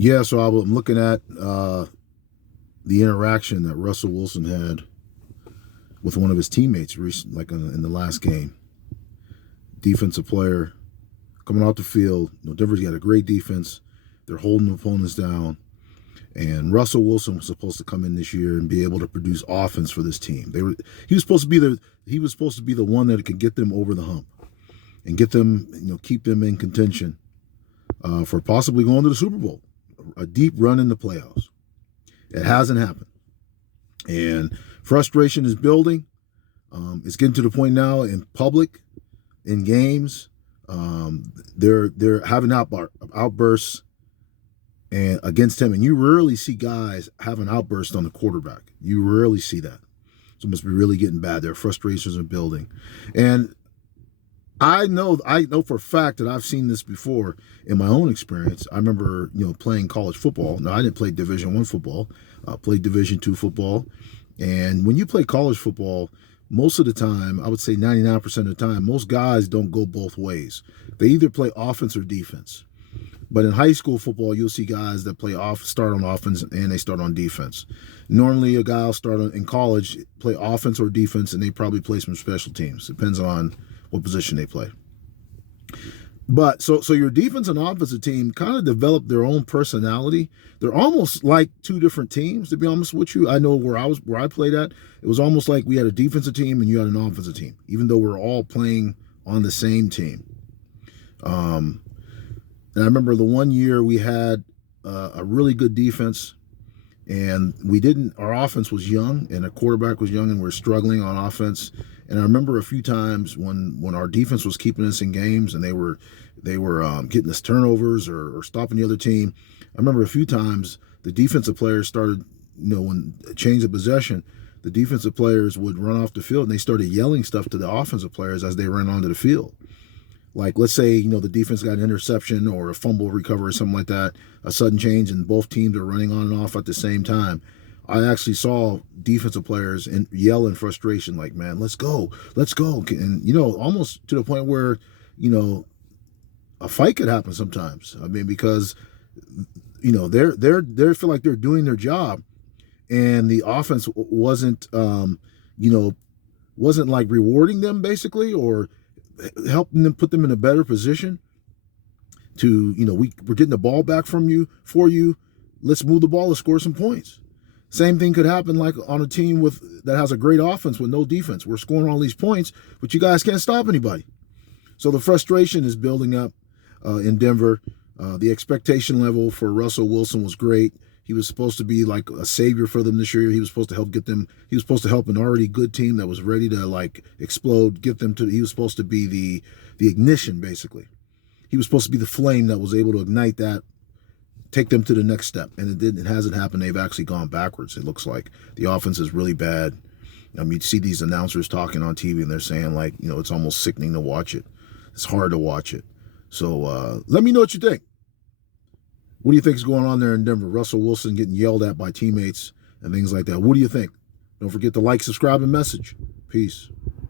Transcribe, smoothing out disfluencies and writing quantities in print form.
Yeah, so I'm looking at the interaction that Russell Wilson had with one of his teammates recent, like in the last game. Defensive player coming off the field. Denver's got a great defense. They're holding opponents down. And Russell Wilson was supposed to come in this year and be able to produce offense for this team. He was supposed to be the one that could get them over the hump and get them, keep them in contention for possibly going to the Super Bowl, a deep run in the playoffs. It hasn't happened, and frustration is building. It's getting to the point now in public, in games, they're having outbursts and against him, and you rarely see guys have an outburst on the quarterback. You rarely see that. So it must be really getting bad. Their frustrations are building, and I know for a fact that I've seen this before in my own experience. I remember, playing college football. Now, I didn't play Division I football. I played Division II football. And when you play college football, most of the time, I would say 99% of the time, most guys don't go both ways. They either play offense or defense. But in high school football, you'll see guys that start on offense and they start on defense. Normally, a guy will start in college, play offense or defense, and they probably play some special teams. Depends on what position they play. But so your defense and offensive team kind of develop their own personality. They're almost like two different teams, to be honest with you. I know where I played at, it was almost like we had a defensive team and you had an offensive team, even though we're all playing on the same team. And I remember the one year we had a really good defense, and our offense was young and the quarterback was young, and we're struggling on offense. And I remember a few times when our defense was keeping us in games and they were getting us turnovers or stopping the other team. I remember a few times the defensive players started, when change of possession, the defensive players would run off the field and they started yelling stuff to the offensive players as they ran onto the field. Like, let's say, the defense got an interception or a fumble recovery or something like that, a sudden change, and both teams are running on and off at the same time. I actually saw defensive players yell in frustration, like, man, let's go. And, almost to the point where, a fight could happen sometimes. I mean, because, they feel like they're doing their job, and the offense wasn't like rewarding them basically, or helping them, put them in a better position to, we're getting the ball back for you. Let's move the ball and score some points. Same thing could happen like on a team that has a great offense with no defense. We're scoring all these points, but you guys can't stop anybody. So the frustration is building up in Denver. The expectation level for Russell Wilson was great. He was supposed to be like a savior for them this year. He was supposed to help he was supposed to help an already good team that was ready to like explode, he was supposed to be the ignition, basically. He was supposed to be the flame that was able to ignite that, take them to the next step. And it hasn't happened. They've actually gone backwards. It looks like the offense is really bad. I mean, you see these announcers talking on TV and they're saying like, it's almost sickening to watch it. It's hard to watch it. So let me know what you think. What do you think is going on there in Denver? Russell Wilson getting yelled at by teammates and things like that. What do you think? Don't forget to like, subscribe, and message. Peace.